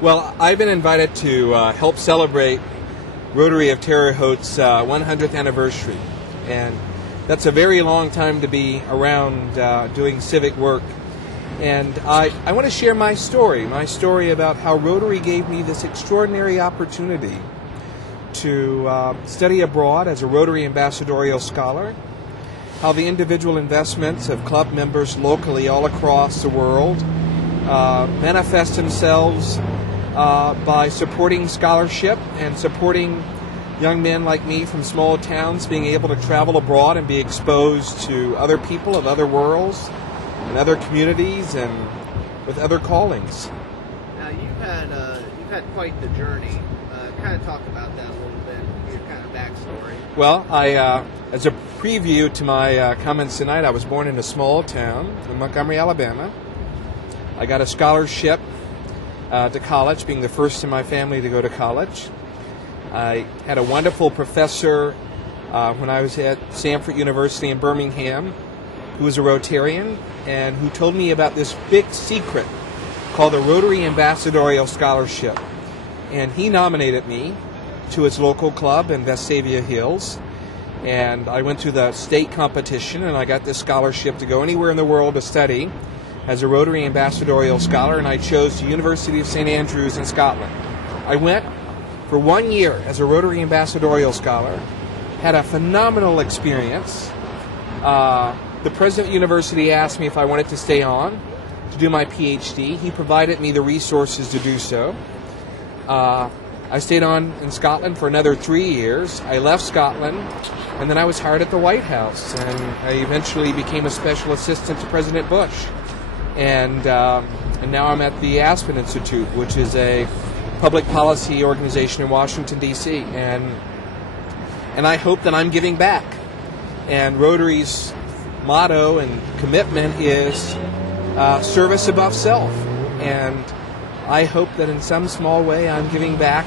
Well, I've been invited to help celebrate Rotary of Terre Haute's 100th anniversary, and that's a very long time to be around doing civic work. And I want to share my story about how Rotary gave me this extraordinary opportunity to study abroad as a Rotary Ambassadorial Scholar, how the individual investments of club members locally all across the world manifest themselves by supporting scholarship and supporting young men like me from small towns being able to travel abroad and be exposed to other people of other worlds and other communities and with other callings. Now you've had quite the journey. Kind of talk about that a little bit, your kind of backstory. Well, as a preview to my comments tonight, I was born in a small town in Montgomery, Alabama. I got a scholarship to college, being the first in my family to go to college. I had a wonderful professor when I was at Stanford University in Birmingham who was a Rotarian and who told me about this big secret called the Rotary Ambassadorial Scholarship. And he nominated me to his local club in Vestavia Hills. And I went to the state competition and I got this scholarship to go anywhere in the world to study as a Rotary Ambassadorial Scholar, and I chose the University of St. Andrews in Scotland. I went for 1 year as a Rotary Ambassadorial Scholar, had a phenomenal experience. The president of the university asked me if I wanted to stay on to do my PhD. He provided me the resources to do so. I stayed on in Scotland for another 3 years. I left Scotland, and then I was hired at the White House, and I eventually became a special assistant to President Bush. And now I'm at the Aspen Institute, which is a public policy organization in Washington, D.C., and I hope that I'm giving back. And Rotary's motto and commitment is service above self, and I hope that in some small way I'm giving back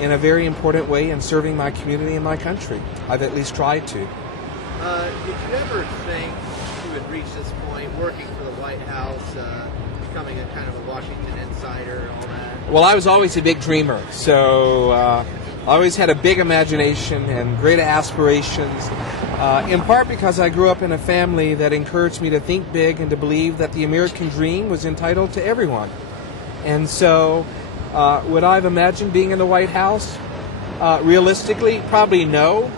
in a very important way in serving my community and my country. I've at least tried to. Did you ever think you would reach this point, working for the White House, becoming a kind of a Washington insider and all that? Well, I was always a big dreamer, so I always had a big imagination and great aspirations, in part because I grew up in a family that encouraged me to think big and to believe that the American dream was entitled to everyone. And so, would I have imagined being in the White House? Realistically, probably no.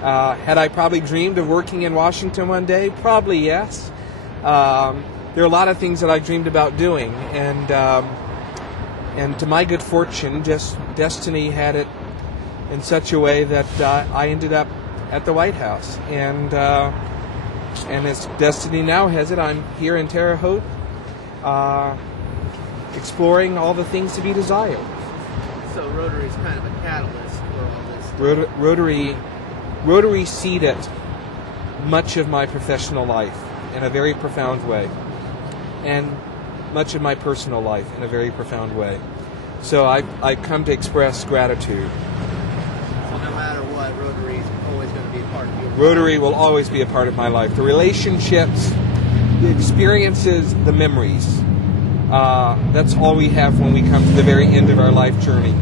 Had I probably dreamed of working in Washington one day? Probably yes. There are a lot of things that I dreamed about doing, and to my good fortune, just destiny had it in such a way that I ended up at the White House. And as destiny now has it, I'm here in Terre Haute, exploring all the things to be desired. So Rotary is kind of a catalyst for all this. Rotary seeded much of my professional life in a very profound way, and much of my personal life in a very profound way. So I've come to express gratitude. So no matter what, Rotary is always going to be a part of your life. Rotary will always be a part of my life. The relationships, the experiences, the memories. That's all we have when we come to the very end of our life journey.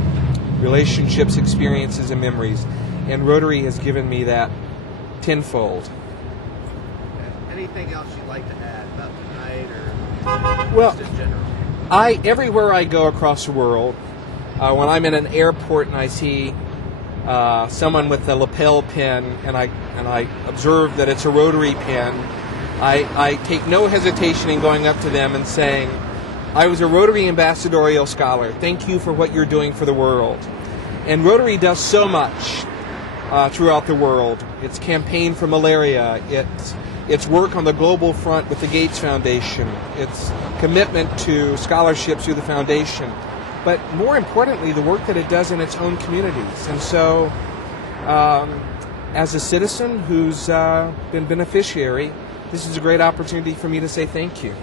Relationships, experiences, and memories. And Rotary has given me that tenfold. Anything else you'd like to add about tonight, or well, just in general? Everywhere I go across the world, when I'm in an airport and I see someone with a lapel pin and I observe that it's a Rotary pin, I take no hesitation in going up to them and saying, I was a Rotary Ambassadorial Scholar. Thank you for what you're doing for the world. And Rotary does so much throughout the world. Its campaign for malaria, its work on the global front with the Gates Foundation, its commitment to scholarships through the foundation, but more importantly, the work that it does in its own communities. And so, as a citizen who's been beneficiary, this is a great opportunity for me to say thank you.